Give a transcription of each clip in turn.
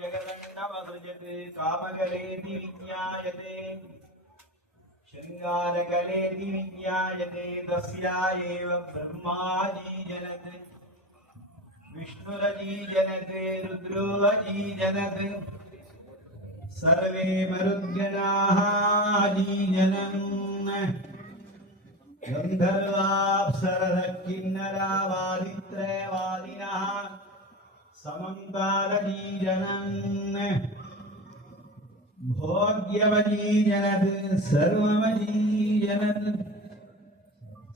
जगदण्डमसृजते कामकलेति विज्ञायते शृङ्गारकलेति विज्ञायते तस्या एव ब्रह्माजीजनते विष्णुरजीजनते रुद्रोऽजीजनते सर्वे मरुद्गणाः अजीजनन् गन्धर्वाप्सरः किन्नरावादित्रयवादिनः समन्तारजीजनन् भोग्यमजीजनत् सर्वमजीजनत्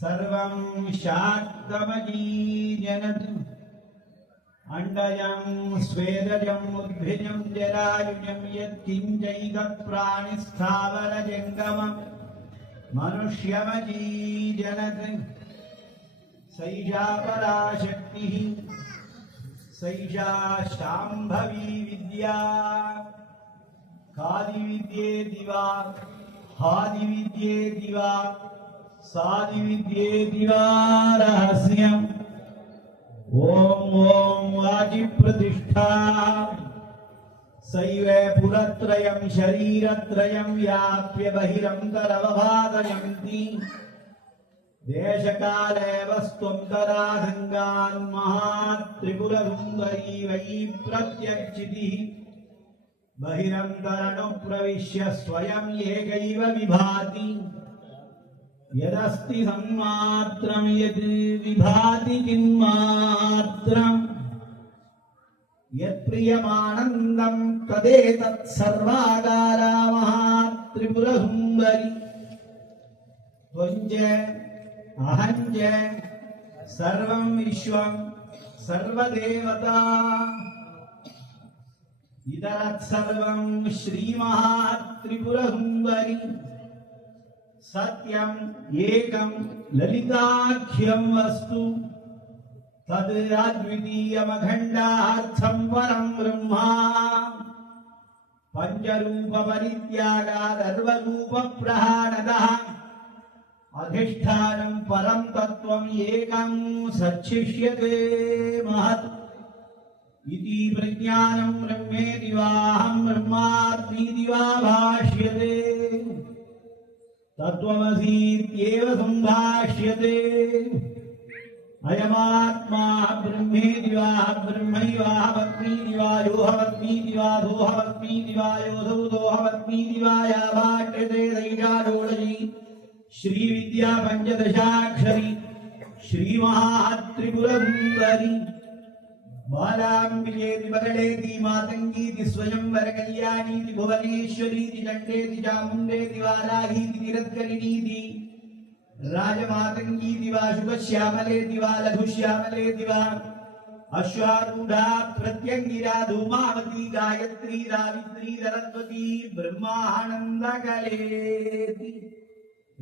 सर्वं शाक्तमजीजनत् अंडजं स्वेदजं उद्भिजं जरायुजं यत्किञ्चैकप्राणिस्थावरजङ्गमं मनुष्यमजीजनत् सैषा पराशक्तिः सैषा शाम्भवी विद्या कादिविद्येति वा हादिविद्येति वा सादिविद्येति वा रहस्यम् ओम ओम वाजिप्रतिष्ठा सैव पुरत्रयं शरीरत्रयं व्याप्य बहिरन्तरवभादयन्ति देशकाले वस्त्वन्तराधङ्गान् महात्रिपुरसुन्दरी वै प्रत्यक्षितिः बहिरन्तरनुप्रविश्य स्वयं एकैव विभाति यदस्ति सन्मात्रं यद् विभाति चिन्मात्रं यत्प्रियमानन्दं तदेतत् सर्वाकारा महात्रिपुरसुन्दरी त्वञ्च अहञ्च सर्वं विश्वं सर्वदेवता इतरत् सर्वं श्रीमहात्रिपुरसुन्दरी सत्यं एकं ललिताख्यं वस्तु तद् अद्वितीयमखण्डार्थं परं ब्रह्मा पञ्चरूपपरित्यागादर्वरूपप्रहाणदः अधिष्ठानं परं तत्त्वं एकं सच्छिष्यते महत् इति प्रज्ञानं ब्रह्मेति वाहं ब्रह्मात्मीति वा भाष्यते तत्त्वमसीत्येव सम्भाष्यते अयमात्मा ब्रह्मेति वा ब्रह्मैवाहमस्मीति वा योऽहमस्मीति वा सोऽहमस्मीति वा योऽसौ सोऽहमस्मीति वा या भाष्यते दैषा षोडशी श्रीविद्या पञ्चदशाक्षरी श्रीमहात्रिपुरसुन्दरी बालाम्बिकेति बगलेति मातङ्गीति स्वयंवरकल्याणीति भुवनेश्वरीति चण्डेति चामुण्डेति वाराहीति तिरस्करिणीति राजमातङ्गीति वा शुभश्यामलेति वा लघुश्यामलेति वा अश्वारूढा प्रत्यङ्गिरा धूमावती गायत्री रावित्री सरस्वती ब्रह्मानन्दकलेति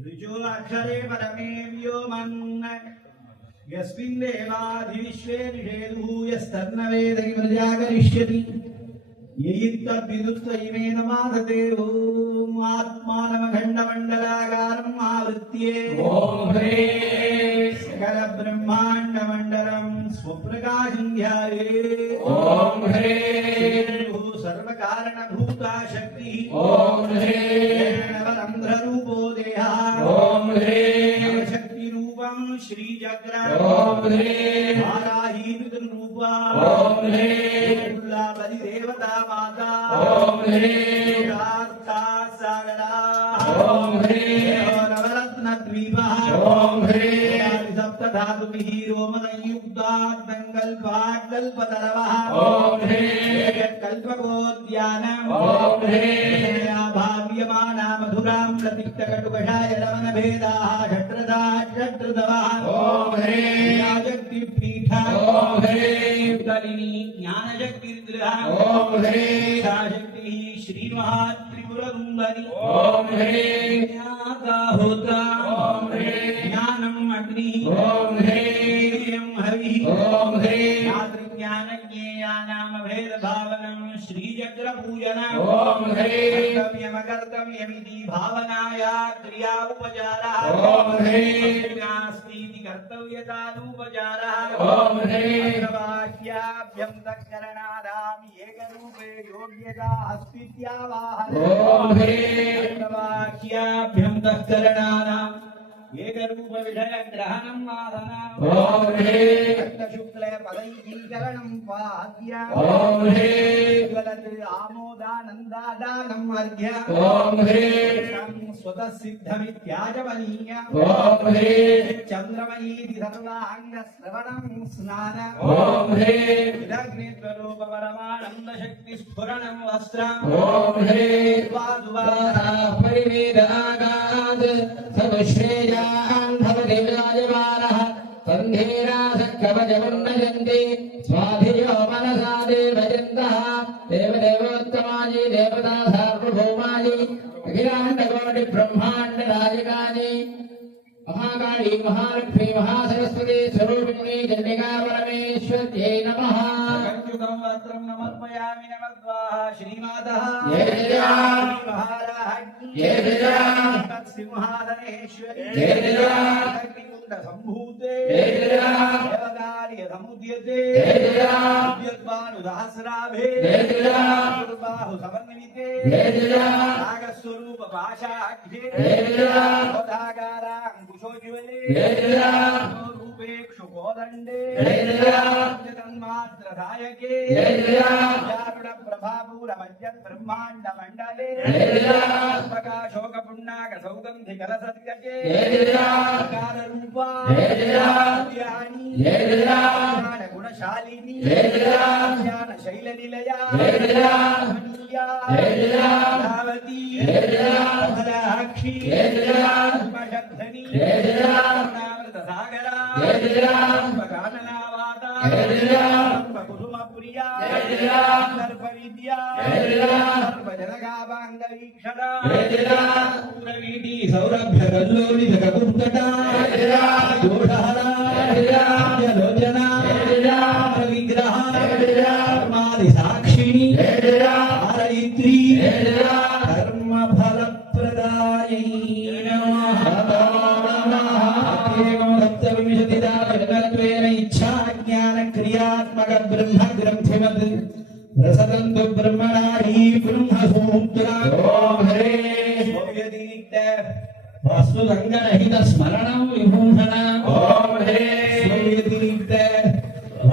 ऋचो अक्षरे परमे व्योमन् यस्मिन् देवाधिविश्वे निषेदुः यस्तन्नवेदि प्रजाकरिष्यति ययित्तद्विदुत्त इमेन मादते ॐ आत्मानमखण्डमण्डलाकारम् आवृत्ये ॐ ह्रीं सकलब्रह्माण्डमण्डलं स्वप्रकाशं ध्यायेत् ॐ ह्रीं सर्वकारणभूता शक्तिः ॐ ह्रीं नवरन्ध्ररूपो देहः ॐ ह्रीं शक्तिरूपं श्रीचक्र ॐ ह्रीं वाराहीरूपा ॐ ह्रीं देवता माता ॐ ह्रीं सागरा ॐ ह्रीं नवरत्नद्वीपः ॐ ह्रीं सप्तधातुभिः रोमसंयुक्तात् सङ्कल्पात् कल्पतरवः ॐ ह्रीं कल्पकोद्यानम् ॐ ह्रीं भाव्यमाना मधुरां प्रतीक्तकटुकषाय रमणभेदाः षट्रदा षट्रदवः ॐ ह्रीं जगतिपीठ ॐ ह्रीं कलिनी ज्ञानशक्तिर्गृह ॐ ह्रीं शक्तिः श्रीमहात्रिपुरसुन्दरी ॐ ह्रीं ज्ञाताहुता ॐ ह्रीं ज्ञानम् अग्निः ॐ ह्रीं हविः ॐ ह्रीं ज्ञानज्ञेयानां भेदभावनं श्रीचक्र पूजन ओम ह्रीं कर्तव्यमकर्तव्यमिति भावनाया क्रिया उपचारः ओम ह्रीं नास्तीति कर्तव्यतादुपचारः ओम ह्रीं वाक्याभ्यन्तःकरणादाम् एकरूपे योग्यता अस्तित्यावाहन ओम ह्रीं वाक्याभ्यन्तःकरणादाम् एकरूप विषय ग्रहणं वादना ओम ह्रीं शुक्ल पदैकीकरणं वाद्य ओम ह्रीं वदत् आमोदानन्दादानं वर्ग्य ओम ह्रीं स्वतः सिद्धमित्याजमनीय ओम ह्रीं चन्द्रमयीति सर्वाङ्गश्रवणं स्नान ओम ह्रीं विदग्नित्वरूपपरमानन्दशक्तिस्फुरणं वस्त्रम् ओम ह्रीं परिवेदागात् सर्वश्रेयान् भवति विराजमानः कवचमुन्नयन्ति स्वाधियो मनसा देवयन्तः देवदेवोत्तमानि देवता सार्वभौमानि अखिलाण्डकोटि ब्रह्माण्ड राजकानि महाकाली महालक्ष्मी महासरस्वती स्वरूपिणी चण्डिका परमेश्वर्यै नमः कंचुकं वस्त्रं नमर्पयामि नमद्वाः श्रीमातः जय जय महाराज्ञी जय जय सिंहासनेश्वरी जय जय अग्निकुण्ड सम्भूते जय जय देवकार्य समुद्यते जय जय विद्युद्भानुसहस्राभे जय जय दुर्बाहु समन्विते जय जय नागस्वरूप पाशाढ्ये जय जय कुशोज्वले जय जय रूपेक्षु कोदण्डे जय जय तन्मात्र दायके जय जय जारुण प्रभापूर मध्य ब्रह्मांड मंडले जय जय प्रकाशोक पुण्डाक सौगंधि कलसत्कटे जय जय कार रूपा जय जय ज्ञानी जय जय ज्ञान गुणशालिनी जय जय ज्ञान शैल निलया जय जय मनीया जय जय धावती जय जय कमलाक्षी जय जय पशधनी जय जय करुणामृत सागरा जय जय काननावाता जय जय कुसुम प्रिया जय जय सर्व विद्या जय जय सर्व जनगाभांग वीक्षणा जय जय पूरवीटी सौरभ्य कल्लोली जगकुर्कटा जय जय दोषहरा जय जय लोचना जय जय विग्रह जय जय धर्मादि साक्षिणी जय जय हरयित्री जय जय कर्म फल प्रदायै नमः सप्तविंशतिदा जगत्वेन इच्छा ज्ञान क्रियात्मक ब्रह्म ग्रंथिवत् रसतंतु ब्रह्मणारी ब्रह्म सूत्र ओम ह्रीं व्यतिरिक्त वस्तु संगरहित स्मरणं विभूषण ओम ह्रीं व्यतिरिक्त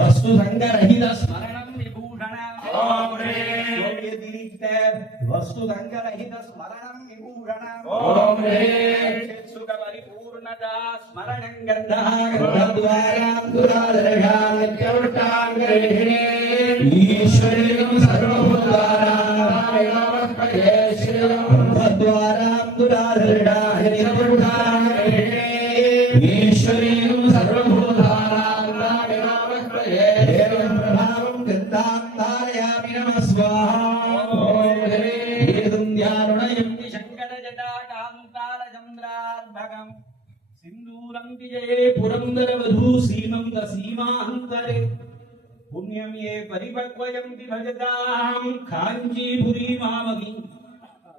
वस्तु संगरहित स्मरणं विभूषण ओम ह्रीं व्यतिरिक्त वस्तु संगरहित स्मरणं विभूषण ओम ह्रीं सुख परिपूर्णता स्मरणं गन्धः गन्धद्वारां दुरादर्शां नित्यवृत्तां गृहिणी ईश्वरीं सर्वभूतानां नमस्ते श्रीं गन्धद्वारां दुरादर्शां नित्यवृत्तां गृहिणी ईश्वरीं सर्वभूतानां नमस्ते देवं प्रभावं गन्धां तारयामि नमः स्वाहा ओम ह्रीं ध्यानुणयन्ति शङ्करजटाकान्तारचन्द्रार्भकम् सिन्दूरं विजये पुरन्दरवधू सीमन्त सीमान्तरे पुण्यं ये परिपक्वयन्ति भजतां काञ्चीपुरी मामकी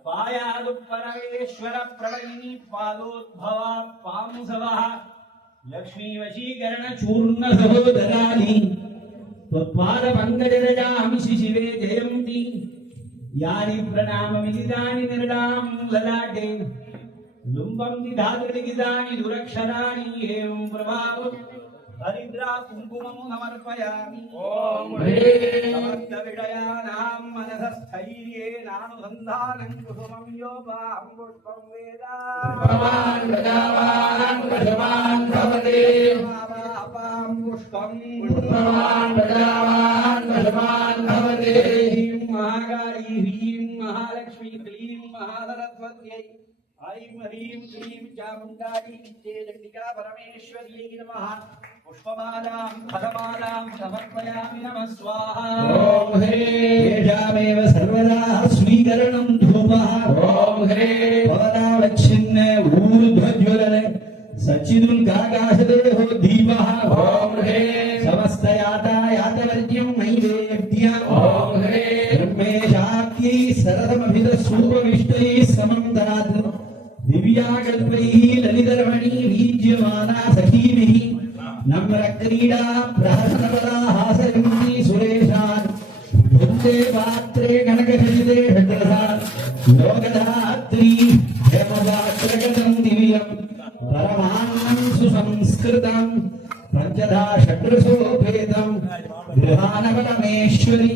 पायादु परमेश्वर प्रणयिनी पादोद्भवा पांसवः लक्ष्मी वशीकरण चूर्ण सहोदरानि त्वत्पाद पंकजरजां शिशिवे जयन्ति यानि प्रणाममिदितानि निर्णां ललाटे लुम्बं विधातृलिखितानि दुरक्षराणि एवं प्रभाव हरिद्रा कुङ्कुमं समर्पयामि ओम ह्रीं समर्थविषयाणां मनसस्थैर्येणानुसन्धानं कुसुमं योपां पुष्पं वेदा भगवान् प्रजावान् प्रजवान् भवति पापां पुष्पं भगवान् प्रजावान् प्रजवान् भवति ह्रीं महाकाली ह्रीं महालक्ष्मी क्लीं महासरस्वत्यै ऐं ह्रीं क्लीं चामुण्डायै चण्डिका परमेश्वर्यै नमः पुष्पमालां फलमालां समर्पयामि नमः स्वाहा ओम ह्रीं येषामेव सर्वदा स्वीकरणं धूपः ओम ह्रीं पवनावच्छिन्न ऊर्ध्वज्वलन सच्चिदुर्गाकाशदेहो दीपः ओम ह्रीं समस्तयातायातवर्ज्यं नैवेद्यम् ओम ह्रीं ब्रह्मेशाख्य विद्याकल्पैः ललितरमणी बीज्यमाना सखीभिः नम्रक्रीडा प्रहसनपदाहासयन्ती सुरेशान् वृन्दे पात्रे कनकखचिते षड्रसान् लोकधात्री हेमपात्रगतं दिव्यम् परमान्नं सुसंस्कृतम् पञ्चधा षड्रसोपेतम् गृहानवरमेश्वरि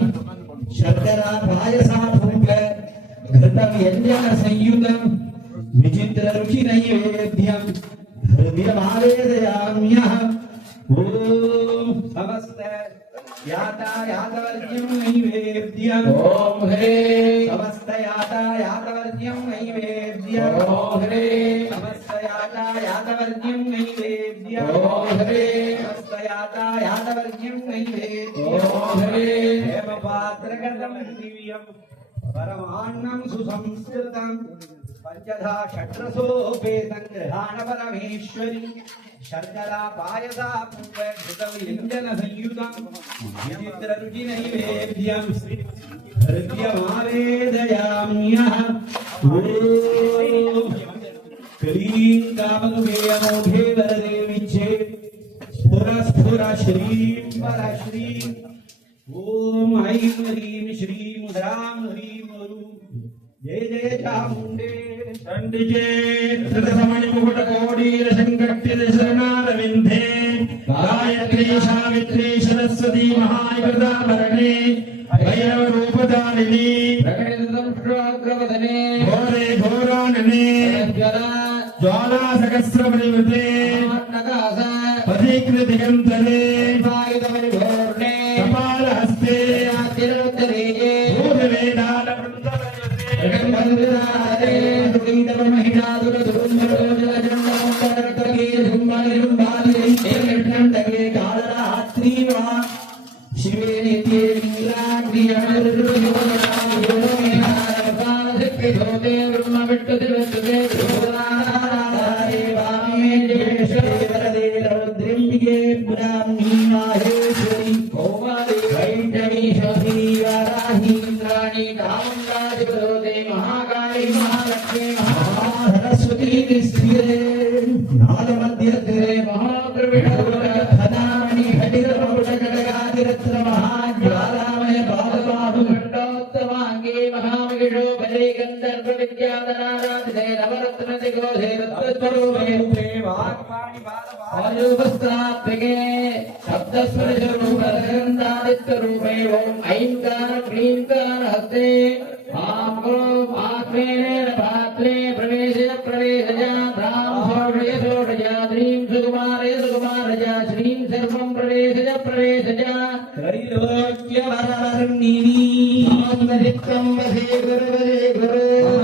शर्करा पायसापूप घृतव्यञ्जनसंयुतम् विचित्ररुचिनैवेद्यम् हृदयमावेदयाम्यहम् ॐ समस्त यातायातवर्ज्यं नैवेद्यम् ॐ ह्रीं समस्त यातायातवर्ज्यं नैवेद्यम् ॐ ह्रीं समस्त यातायातवर्ज्यं नैवेद्यम् ॐ ह्रीं समस्त यातायातवर्ज्यं नैवेद्यम् ॐ ह्रीं हेमपात्रगतं दिव्यम् परमान्नं सुसंस्कृतम् पञ्चधा षड्रसोपेतं गृहाणपरमेश्वरि शर्करा पायसा पूर्वघृतव्यञ्जनसंयुतं विचित्ररुचिनैवेद्यं हृद्यमावेदयाम्यहम् ॐ क्लीं कामधुमेयमोघे वरदे विच्छे स्फुर स्फुर श्रीं परश्रीं ॐ ऐं ह्रीं श्रीं ह्रां ह्रीं ह्रूं जय जय चामुण्डे षण्डिजे धृतसमणिमुकुटकोडीर शङ्कट्टित शरणारविन्दे गायत्री सावित्री सरस्वती महायुक्ताभरणे भैरवरूपधारिणी प्रकटितदंष्ट्राग्रवदने घोरे घोरानने ज्वालासहस्रपरिवृते पथीकृतिगन्तरे कपालहस्ते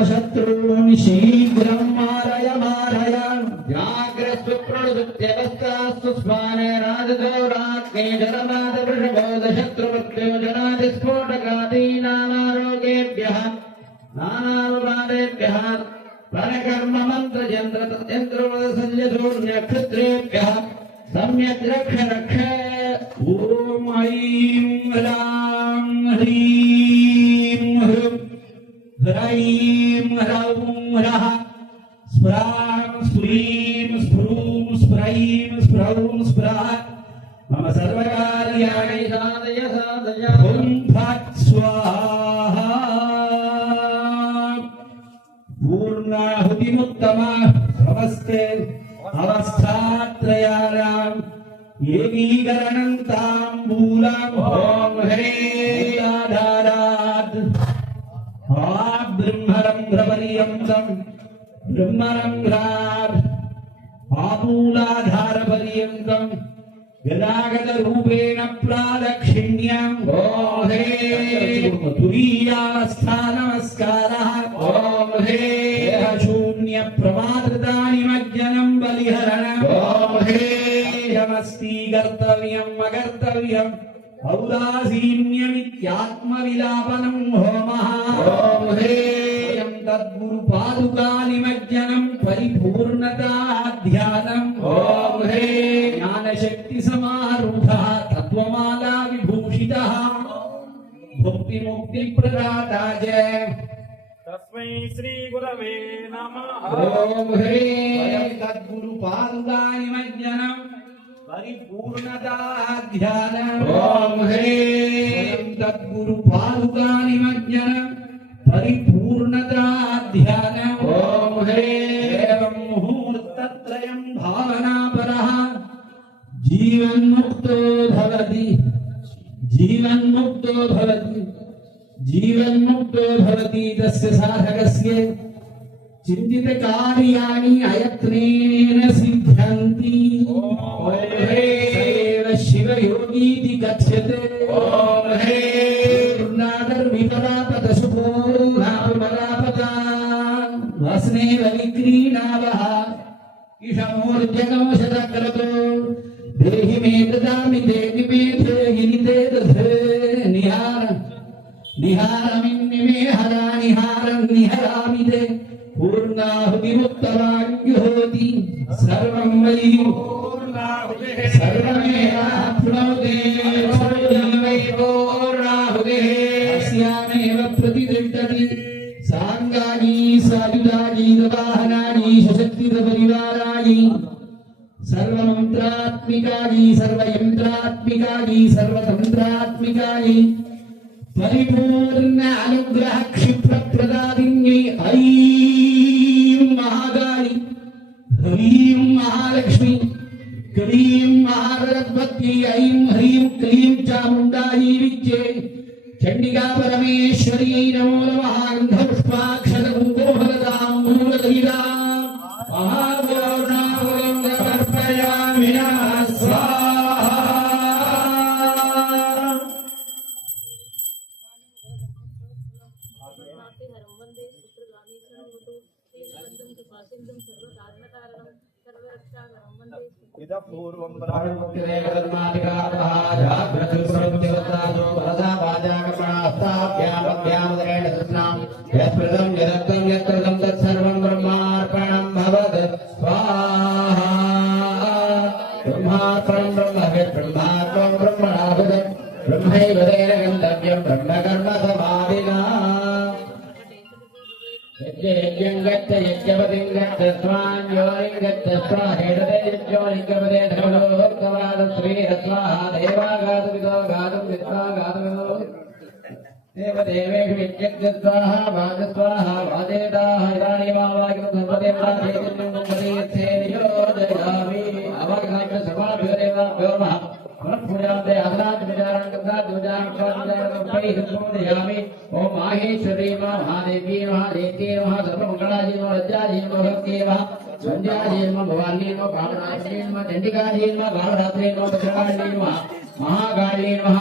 शत्रून् शीघ्रं मारय मारय जाग्रस्वप्रणुत्यवस्थास्वस्माने राजदौराग्ने जलमादवृषभोदशत्रुमृत्योजनादिस्फोटकादीनानारोगेभ्यः नानानुवादेभ्यः प्रणकर्ममन्त्रयन्त्रयन्त्रवदसंयशून्यक्षत्रेभ्यः सम्यक् रक्ष रक्ष ॐ ऐं ह्रां ह्रीं ह्रूं ह्रैं ह्रौं ह्रः स्फ्रां स्फ्रीं स्फ्रूं स्फ्रैं स्फ्रौं स्फ्रः मम सर्वकार्याणि साधय साधय हुं फट् स्वाहा पूर्णाहुतिमुत्तमा समस्ते अवस्थात्रयाणाम् एकीकरणं ताम्बूलम् ॐ ह्रीं ब्रह्मरन्ध्रपर्यन्तम् ब्रह्मरन्ध्रात् आमूलाधारपर्यन्तम् गदागदरूपेण प्रादक्षिण्यम् ॐ ह्रीं तुरीयावस्थानमस्कारः ॐ ह्रीं शून्यप्रमादृतानिमज्जनम् बलिहरणम् ॐ ह्रीं यमस्ति कर्तव्यम् अकर्तव्यम् औदासीन्यमित्यात्मविलापनं होमः ॐ ह्रीं तद्गुरुपादुकानिमज्जनं परिपूर्णता ध्यानम् ॐ ह्रीं ज्ञानशक्तिसमारूढः तत्त्वमाला विभूषितः भुक्तिमुक्तिप्रदाता च तस्मै श्री गुरवे नमः। ఓం హ్రీం స్వయం తద్గురు పాదుకానిమజ్జనం పరిపూర్ణతాధ్యానం ఓం హ్రీం స్వయం తద్గురు పాదుకానిమజ్జనం పరిపూర్ణతాధ్యానం ఓం హ్రీం ఏవం ముహూర్తత్రయం భావనాపరః జీవన్ముక్తో భవతి జీవన్ముక్తో భవతి జీవన్ముక్తో భవతి తస్య సాధకస్య చింతిత కార్యాణి అయత్నేన సిద్ధ్యంతి ఓం శివయోగీతి కథ్యతే ఓం హ్రీం పూర్ణాదర్విపరాపద సుపూర్ణాపరాపద వస్నేవ విక్రీణావః ఇషమూర్జగంశతక్రతో దేహి మే దదామి దేవి మే దేహిని తే దధే నిహార నిహారమిన్నిమే హరా నిహారం నిహరామి తే పూర్ణాహుతిముక్తవాంగ్యుహోతి సర్వం వై సర్వమేవాప్నోతే వై పూర్ణాహుతిః అస్యామేవ ప్రతిదిష్టతి సాంగాని సాయుధాని వాహనాని సశక్తిద పరివారాని సర్వమంత్రాత్మికాని సర్వయంత్రాత్మికాని సర్వతంత్రాత్మికాని పరిపూర్ణ అనుగ్రహ క్షిప్ర ప్రదాదిన్యై ఐం మహాగాళి హ్రీం మహాలక్ష్మి క్లీం మహారత్వత్యై ఐం హ్రీం క్లీం చాముండాయి విద్యే చండికా పరమేశ్వర్యై నమో నమః గంధపుష్పాక్షర కుంకుమఫలదాం మూలధీరాం మహాగౌరవం సమర్పయామి నమః స్వాహా. हरं वन्दे पुत्रगामीश्वरवतु श्रीबन्धं कृपासिन्धुं सर्वकारणकारणं सर्वरक्षाकरं वन्दे इतः पूर्वं तत्सर्वं ब्रह्मार्पणं भवत् स्वाहा. ब्रह्मार्पणं ब्रह्मवित् ब्रह्मार्पणं ब्रह्मणाभुतं ब्रह्मैव तेन गन्तव्यं ब्रह्मकर्म समाधिना यज्ञं गच्छ यज्ञपतिं गच्छ स्वाञ्जोनिं गच्छ स्वाहेडते यज्ञोनिकपदे धर्मोक्तवाद श्रीरस्वाहा देवागातुमितो गातुं विद्वा गातुमितो देवदेवेषु विद्यस्य स्वाहा वाजस्वाहा वाजेताः इदानीमावाकिं सर्वदेवताचैतन्यं मुखदीर्थे नियोजयामि अवघाट्य सर्वाभ्यो नमः पुनःपूजान्ते अग्नाद्विचारं गन्धाद्विचारं ओम माहेश्वरी नमः महादेवी नमः महादेवी नमः सर्वमंगलाजी नमः लज्जाजी नमः भक्ति नमः संध्याजी नमः भवानी नमः कामरात्री नमः चंडिकाजी नमः कालरात्री नमः भद्रकाली नमः महाकाली नमः